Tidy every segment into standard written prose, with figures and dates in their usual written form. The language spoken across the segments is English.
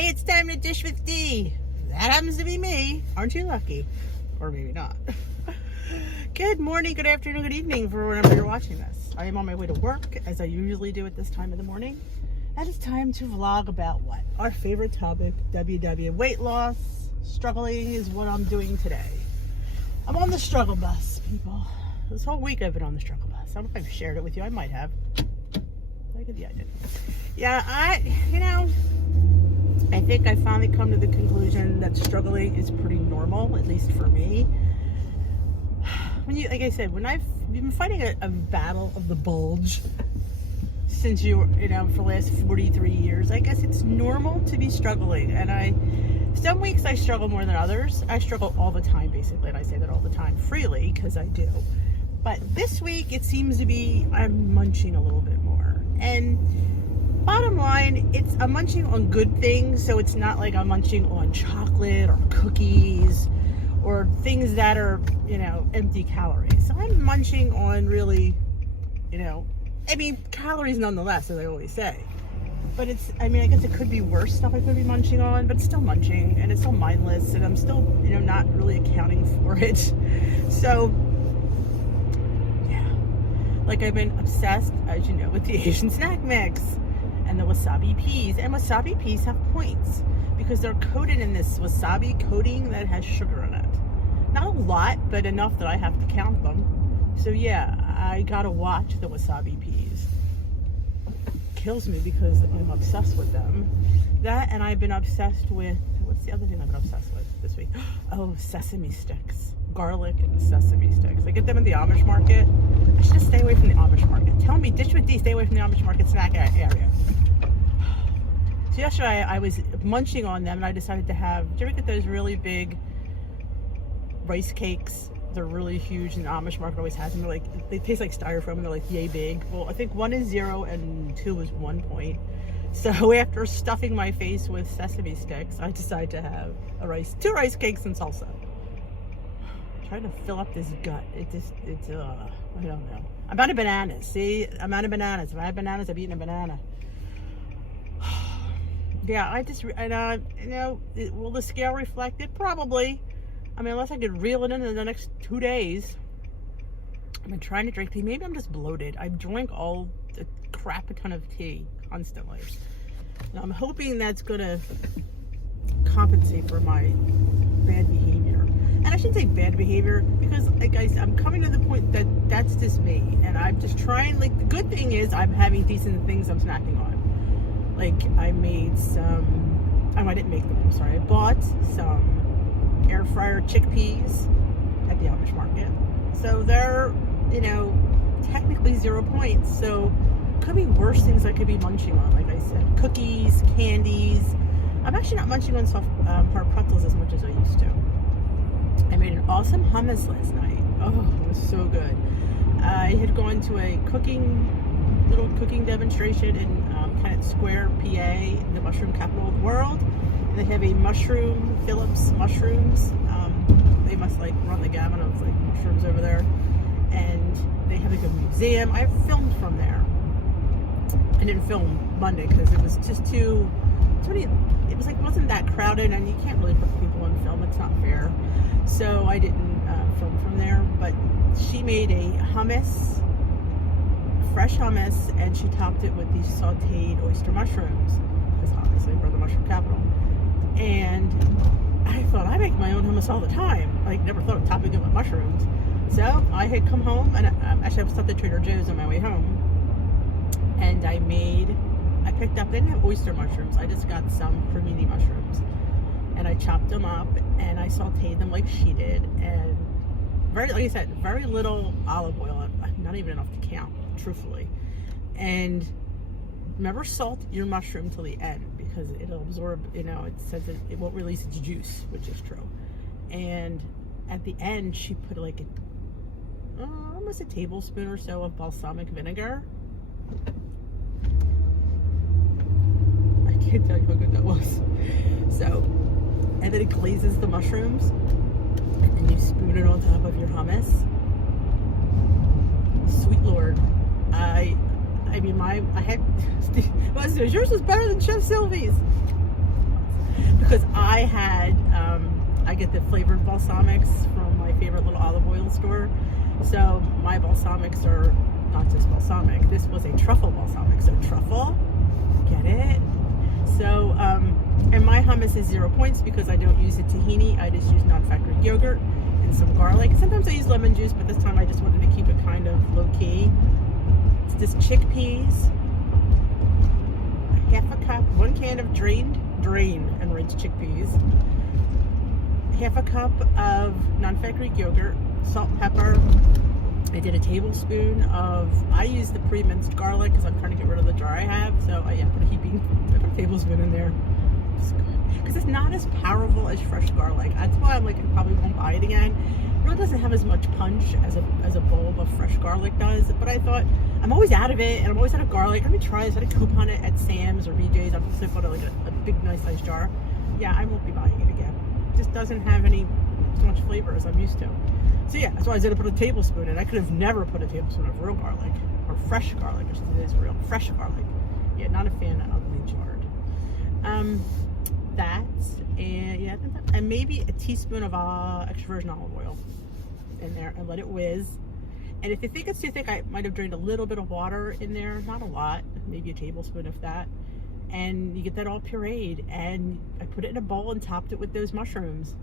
Hey, it's time to dish with D. That happens to be me. Aren't you lucky? Or maybe not. Good morning, good afternoon, good evening for whenever you're watching this. I am on my way to work, as I usually do at this time of the morning. And it's time to vlog about what? Our favorite topic, WW. Weight loss, struggling is what I'm doing today. I'm on the struggle bus, people. This whole week I've been on the struggle bus. I don't know if I've shared it with you. I might have. Yeah, I did. Yeah, I think I finally come to the conclusion that struggling is pretty normal, at least for me. Like I said, when I've been fighting a battle of the bulge since for the last 43 years, I guess it's normal to be struggling. And some weeks I struggle more than others. I struggle all the time, basically, and I say that all the time freely because I do. But this week it seems to be I'm munching a little bit more. And bottom line, I'm munching on good things, so it's not like I'm munching on chocolate or cookies or things that are, empty calories. So I'm munching on really, calories nonetheless, as I always say. But I guess it could be worse stuff I could be munching on, but it's still munching, and it's still mindless, and I'm still, not really accounting for it. So, like I've been obsessed, as you know, with the Asian snack mix and the wasabi peas. And wasabi peas have points because they're coated in this wasabi coating that has sugar in it. Not a lot, but enough that I have to count them. So yeah, I gotta watch the wasabi peas. Kills me because I'm obsessed with them. That, and I've been obsessed with, what's the other thing I've been obsessed with this week? Oh, sesame sticks. Garlic and sesame sticks. I get them in the Amish market. I should just stay away from the Amish market. Tell me, dish with D, stay away from the Amish market snack area. So yesterday I was munching on them and I decided to have, do you ever get those really big rice cakes? They're really huge and the Amish market always has them. They taste like styrofoam and they're like yay big. Well, I think 1 is 0 and 2 is 1 point. So after stuffing my face with sesame sticks, I decided to have 2 rice cakes and salsa. Trying to fill up this gut. I don't know. I'm out of bananas. See, I'm out of bananas. If I have bananas, I've eaten a banana. Yeah, will the scale reflect it? Probably. Unless I could reel it in the next 2 days. I've been trying to drink tea. Maybe I'm just bloated. I drink a ton of tea constantly. And I'm hoping that's gonna compensate for my bad behavior. And I shouldn't say bad behavior because, like I said, I'm coming to the point that that's just me. And I'm just trying, the good thing is I'm having decent things I'm snacking on. I made some, I didn't make them, I'm sorry. I bought some air fryer chickpeas at the Amish market. So they're, technically 0 points. So could be worse things I could be munching on, like I said. Cookies, candies. I'm actually not munching on soft hard pretzels as much as I used to. I made an awesome hummus last night. Oh, it was so good. I had gone to a little cooking demonstration in Kennett Square, PA, the mushroom capital of the world. And they have a Phillips mushrooms. They must run the gamut of mushrooms over there. And they have a museum. I filmed from there. I didn't film Monday because it was just too many. It wasn't that crowded, and you can't really put people on film. It's not fair. So I didn't film from there, but she made a fresh hummus, and she topped it with these sauteed oyster mushrooms, because obviously we're the mushroom capital. And I thought, I make my own hummus all the time. I never thought of topping it with mushrooms. So I had come home, and actually I was stopped at Trader Joe's on my way home, and I picked up, they didn't have oyster mushrooms, I just got some cremini mushrooms. And I chopped them up and I sauteed them like she did, and like I said, very little olive oil, not even enough to count, truthfully. And never salt your mushroom till the end because it'll absorb, it says it won't release its juice, which is true. And at the end, she put almost a tablespoon or so of balsamic vinegar. I can't tell you how good that was. So, and then it glazes the mushrooms, and then you spoon it on top of your hummus. Sweet Lord, I had yours was better than Chef Sylvie's. because I had, I get the flavored balsamics from my favorite little olive oil store. So my balsamics are not just balsamic. This was a truffle balsamic. So truffle, get it? So, and my hummus is 0 points because I don't use a tahini. I just use non-fat Greek yogurt and some garlic. Sometimes I use lemon juice, but this time I just wanted to keep it kind of low key. It's just chickpeas, half a cup, 1 can of drain and rinsed chickpeas, half a cup of non-fat Greek yogurt, salt and pepper. I did a tablespoon of, I use the pre-minced garlic because I'm trying to get rid of the jar I have. So I put a tablespoon in there. Because it's not as powerful as fresh garlic. That's why I'm like, I probably won't buy it again. It really doesn't have as much punch as a bulb of fresh garlic does. But I thought, I'm always out of it, and I'm always out of garlic. Let me try this. I had a coupon it at Sam's or BJ's. I'll just put like a big, nice size jar. Yeah, I won't be buying it again. It just doesn't have so much flavor as I'm used to. So yeah, that's why I said to put a tablespoon in. I could have never put a tablespoon of real garlic, or fresh garlic, or something that is real, fresh garlic. Yeah, not a fan of ugly jarred. And maybe a teaspoon of extra virgin olive oil in there and let it whiz. And if you think it's too thick, I might have drained a little bit of water in there, not a lot, maybe a tablespoon of that. And you get that all pureed, and I put it in a bowl and topped it with those mushrooms.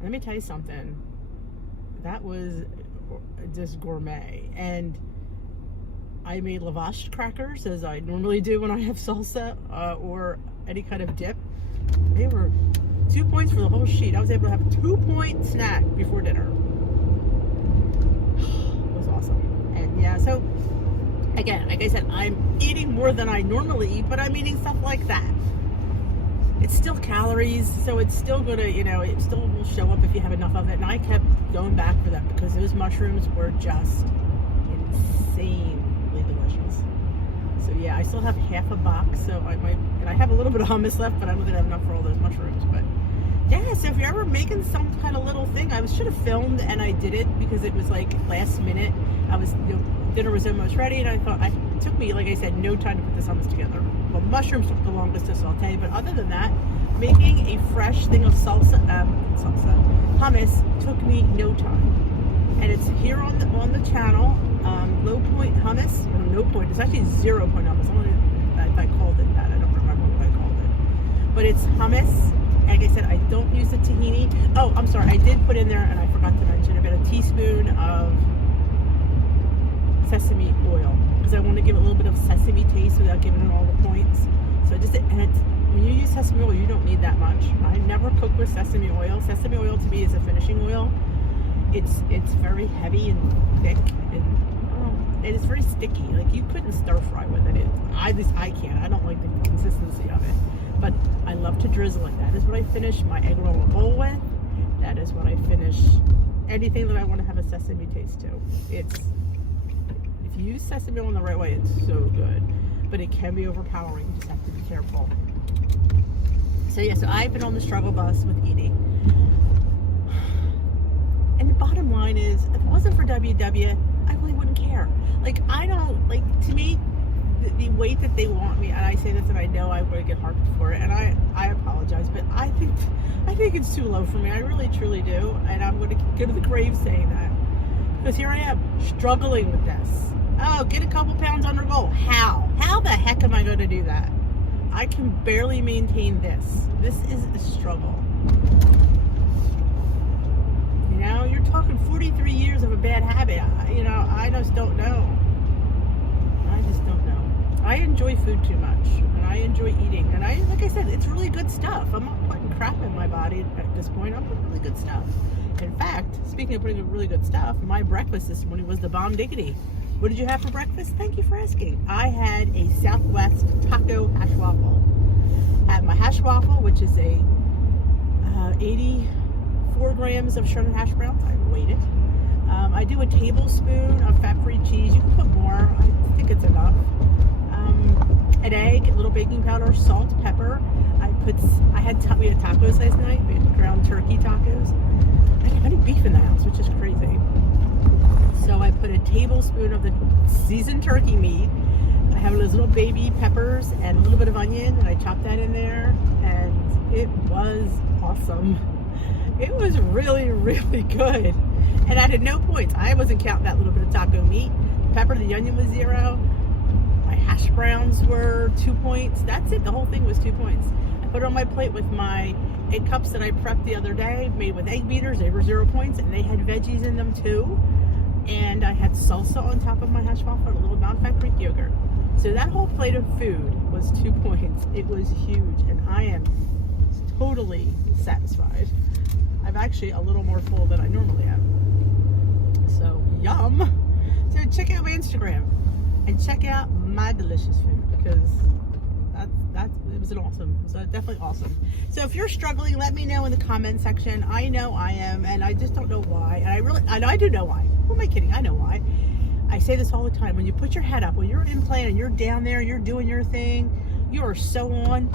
And let me tell you something, that was just gourmet. And I made lavash crackers, as I normally do when I have salsa or any kind of dip. They were 2 points for the whole sheet. I was able to have a 2-point snack before dinner. It was awesome. And yeah, so again, like I said, I'm eating more than I normally eat, but I'm eating stuff like that. It's still calories, so it's still gonna, it still will show up if you have enough of it. And I kept going back for them because those mushrooms were just insanely delicious. So yeah, I still have half a box, so I might, and I have a little bit of hummus left, but I don't think I have enough for all those mushrooms. But yeah, so if you're ever making some kind of little thing, I should have filmed, and I did it because it was like last minute. I was, dinner was almost ready, and I thought it took me, like I said, no time to put this hummus together. Well, the mushrooms took the longest to saute, but other than that, making a fresh thing of hummus took me no time. And it's here on the channel, Low Point Hummus, or No Point, it's actually 0 point hummus. I called it that, I don't remember what I called it. But it's hummus, and like I said, I don't use the tahini. Oh, I'm sorry, I did put in there, and I forgot to mention, about a teaspoon of sesame oil, because I want to give it a little bit of sesame taste without giving it all the points. So when you use sesame oil, you don't need that much. I never cook with sesame oil. Sesame oil to me is a finishing oil. It's very heavy and thick, and it's very sticky. Like, you couldn't stir fry with it. I can't. I don't like the consistency of it. But I love to drizzle it. That is what I finish my egg roll bowl with. That is what I finish anything that I want to have a sesame taste to. If you use sesame oil in the right way, it's so good. But it can be overpowering. You just have to be careful. So yeah, so I've been on the struggle bus with eating. And the bottom line is, if it wasn't for WW, I really wouldn't care. Like, to me, the weight that they want me, and I say this and I know I'm going to get harped for it, and I apologize, but I think it's too low for me. I really, truly do. And I'm going to go to the grave saying that. Because here I am, struggling with this. Oh, get a couple pounds under goal. How? How the heck am I going to do that? I can barely maintain this. This is a struggle. You're talking 43 years of a bad habit. I just don't know. I enjoy food too much, and I enjoy eating. And like I said, it's really good stuff. I'm not putting crap in my body at this point. I'm putting really good stuff. In fact, speaking of putting in really good stuff, my breakfast this morning was the bomb diggity. What did you have for breakfast? Thank you for asking. I had a Southwest taco hash waffle. I had my hash waffle, which is a 84 grams of shredded hash browns. I weighed it. I do a tablespoon of fat-free cheese. You can put more. I think it's enough. An egg, a little baking powder, salt, pepper. We had tacos last night. We had ground turkey tacos. I didn't have any beef in the house, which is crazy. So I put a tablespoon of the seasoned turkey meat. I have those little baby peppers and a little bit of onion, and I chop that in there. And it was awesome. It was really, really good. And I had no points. I wasn't counting that little bit of taco meat. Pepper, the onion was 0. My hash browns were 2 points. That's it. The whole thing was 2 points. I put it on my plate with my egg cups that I prepped the other day, made with egg beaters. They were 0 points, and they had veggies in them too. And I had salsa on top of my hash brown and a little non-fat Greek yogurt. So that whole plate of food was 2 points. It was huge, and I am totally satisfied. I'm actually a little more full than I normally am. So, yum. So check out my Instagram and check out my delicious food, because it was definitely awesome. So if you're struggling, let me know in the comment section. I know I am, and I just don't know why. And I do know why. Who am I kidding? I know why. I say this all the time. When you put your head up, when you're in plane and you're down there, you're doing your thing, you are so on.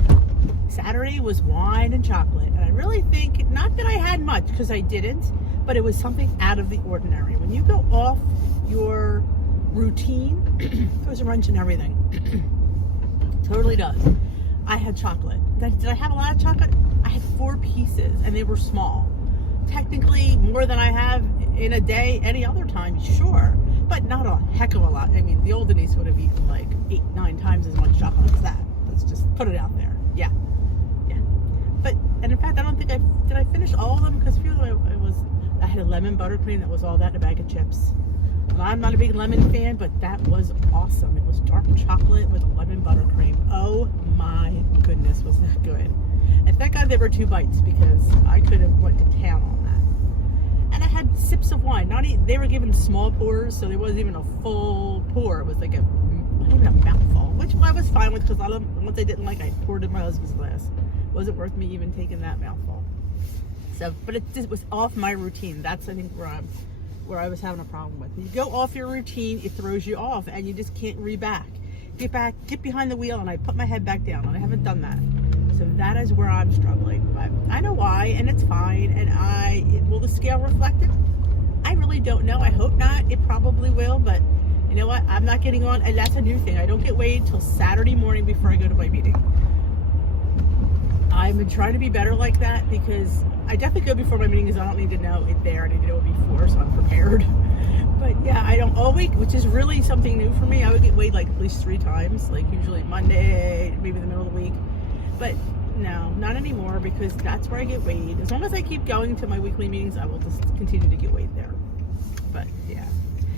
Saturday was wine and chocolate, and I really think, not that I had much, because I didn't, but it was something out of the ordinary. When you go off your routine, it throws a wrench in everything. Totally does. I had chocolate. Did I have a lot of chocolate? I had 4 pieces, and they were small. Technically, more than I have in a day any other time, sure, but not a heck of a lot. I mean, the old Denise would have eaten like 8-9 times as much chocolate as that. Let's just put it out there. Yeah. But, and in fact, I don't think did I finish all of them? Because a few of them I had a lemon buttercream that was all that in a bag of chips. And I'm not a big lemon fan, but that was awesome. It was dark chocolate with a lemon buttercream. Oh my goodness, was that good. And thank God there were 2 bites, because I could have went to town on that. And I had sips of wine. They were given small pours, so there wasn't even a full pour. It was like not even a mouthful, which I was fine with, because once I didn't like, I poured in my husband's glass. It wasn't worth me even taking that mouthful. So, but it just was off my routine. That's, I think, where I was having a problem with. When you go off your routine, it throws you off, and you just can't get behind the wheel, and I put my head back down, and I haven't done that. So that is where I'm struggling. But I know why, and it's fine. And will the scale reflect it? I really don't know. I hope not. It probably will, but you know what? I'm not getting on, and that's a new thing. I don't get weighed till Saturday morning before I go to my meeting. I've been trying to be better like that, because I definitely go before my meeting, because I don't need to know it there. I need to know it before, so I'm prepared. But yeah, I don't all week, which is really something new for me. I would get weighed like at least 3 times, like usually Monday, maybe the middle of the week. But no, not anymore, because that's where I get weighed. As long as I keep going to my weekly meetings, I will just continue to get weighed there. But yeah,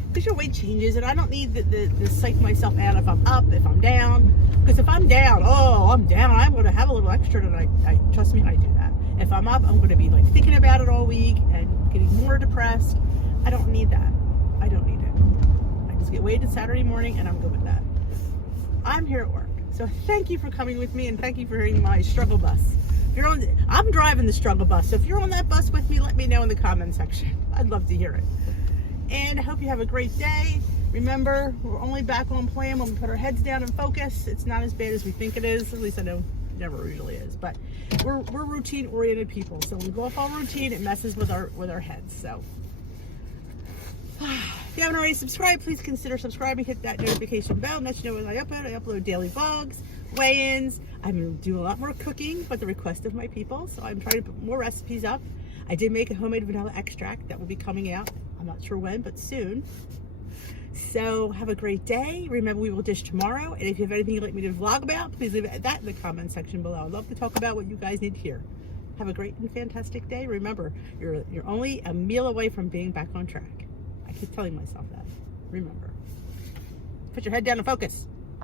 because your weight changes, and I don't need to psych myself out if I'm up, if I'm down. Because if I'm down, I'm going to have a little extra, and I trust me, I do that. If I'm up, I'm going to be like thinking about it all week and getting more depressed. I don't need that. I don't need it. I just get weighed Saturday morning, and I'm good with that. I'm here at work. So thank you for coming with me, and thank you for hearing my struggle bus. I'm driving the struggle bus. So if you're on that bus with me, let me know in the comment section. I'd love to hear it. And I hope you have a great day. Remember, we're only back on plan when we put our heads down and focus. It's not as bad as we think it is. At least I know it never usually is. But we're routine-oriented people. So when we go off our routine, it messes with our heads. So if you haven't already subscribed, please consider subscribing. Hit that notification bell and let you know when I upload. I upload daily vlogs, weigh-ins. I'm going to do a lot more cooking, but the request of my people. So I'm trying to put more recipes up. I did make a homemade vanilla extract that will be coming out. I'm not sure when, but soon. So have a great day. Remember, we will dish tomorrow. And if you have anything you'd like me to vlog about, please leave that in the comment section below. I'd love to talk about what you guys need to hear. Have a great and fantastic day. Remember, you're only a meal away from being back on track. I keep telling myself that. Remember. Put your head down and focus.